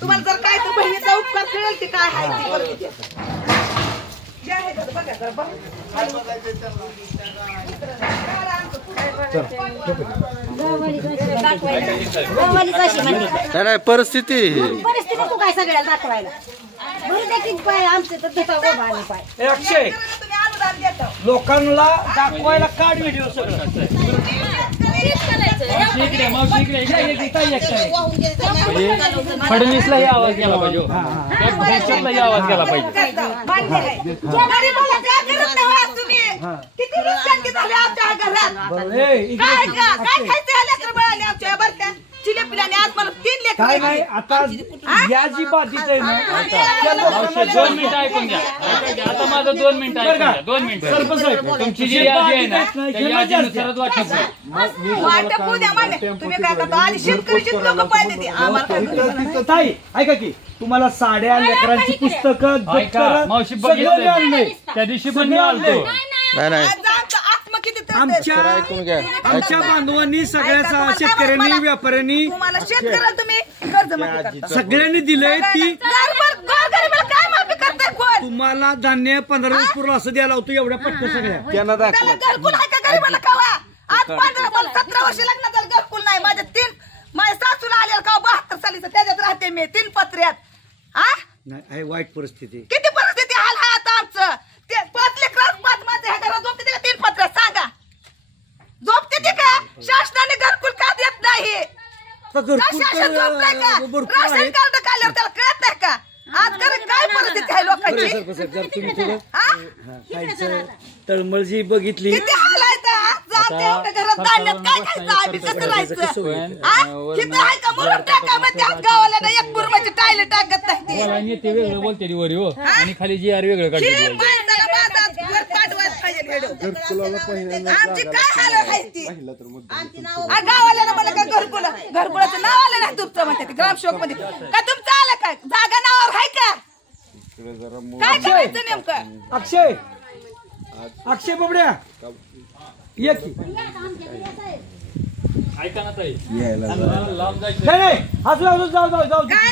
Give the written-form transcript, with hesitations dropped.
तुम्हाला जर काय तर बहिणीचा उपकार कळेल की काय आहे ते बरं किती जे आहे ते बघा जरा बघ नाही परिस्थिती तू काय सगळ्याला दाखवायला बरं देखील पाय आमचे तर दुखा उभा आणि पाय अक्षय तुम्ही अनुदान देता लोकांना दाखवायला काढ व्हिडिओ सगळं फडणवीसलाही आवाज केला पाहिजे भविष्यातलाही आवाज केला पाहिजे मान्य आहे गरीबाला काय करत नाही तुम्ही किती नुकसान झाले आमच्या घरात काय खायचं लेकर बळाले आमच्या बरं का चिलेपिलाने आज मला 3 लेकर काय नाही आता या जी बाधित आहे ना 2 मिनिटं ऐकून घ्या आता माझं 2 मिनिटं ऐकून घ्या 2 मिनिटं सरपंच साहेब तुमची जी यादी आहे ना त्या यादीनुसारच वाटप वाटप होऊ द्या मान्य तुम्ही काय करता आणि शेतकरीची लोक पाहिजे ते आम्हाला काय करायचं? ताई ऐका की तुम्हाला साड्या लेकरांची पुस्तकं दप्तर मावशी सगळं बघितलं आणलंय त्या दिवशी पण मी आलतो नाही आज आमचं आत्मा किती तळतंय. आमच्या घ्या आमच्या बांधवांनी सगळ्या ऐका, तुम्हाला काय शेतकऱ्यांनी मला- व्यापाऱ्यांनी तुम्हाला शेतकऱ्याला तुम्ही कर्ज माफी करता सगळ्यांनी दिलंय ती गोरगरिबाला काय माफी करताय कोण तुम्हाला धान्य 15-20 पुरलं असं द्यायला होतं एवढ्या पट्ट्या सगळ्या त्यांना त्याला दाखवा घरकुल आहे का गरीबाला कवा आज 17 वर्ष लग्न झालं घरकुल नाही माझ्या सासूला आलेलं का 72 सालीचं त्याच्यात राहते मी 3 पत्र्यात हा नाही आहे वाईट परिस्थिती किती परिस्थिती हाल आहे आता आमचं ते 5 लेकरं 5 माझ्या ह्या घरात झोपते ते का 3 पत्र्यात सांगा झोपते ते का शासनाने घरकुल का देत नाही तर घरकुल शासन झोपलंय का भरपूर राशन आहे कार्ड काढल्यावर त्याला कळत नाही का आज काय परिस्थिती आहे लोकांची सरपंच साहेब, जर तुम्ही थोडं हा खायचं तळमळ जी बघितली किती हाल आहे तर आज जाते एवढ्या घरात धान्यात काय खायचं आम्ही कसं राहायचं हा किती आहे का म्हणून टाका मग त्यात गावाला ना एक बुरमाची टायले टाकत नाही ते ते वेगळं बोलते वरी हो आणि खाली जी आर वेगळं हे काढते माणसाला माझा वर पाठवायला पाहिजे व्हिडिओ. आमची काय हाल आहे ती गावाला मला काय घरकुलाचं नाव आलं नाही तुमचं म्हणते ते ग्रामसेवक मध्ये का तुमचं आलं काय जागा नावावर आहे का काय करायचं नेमकं अक्षय बाबड्या ये की ऐका ना ताई नाही नाही, असू जाऊ जाऊ जाऊ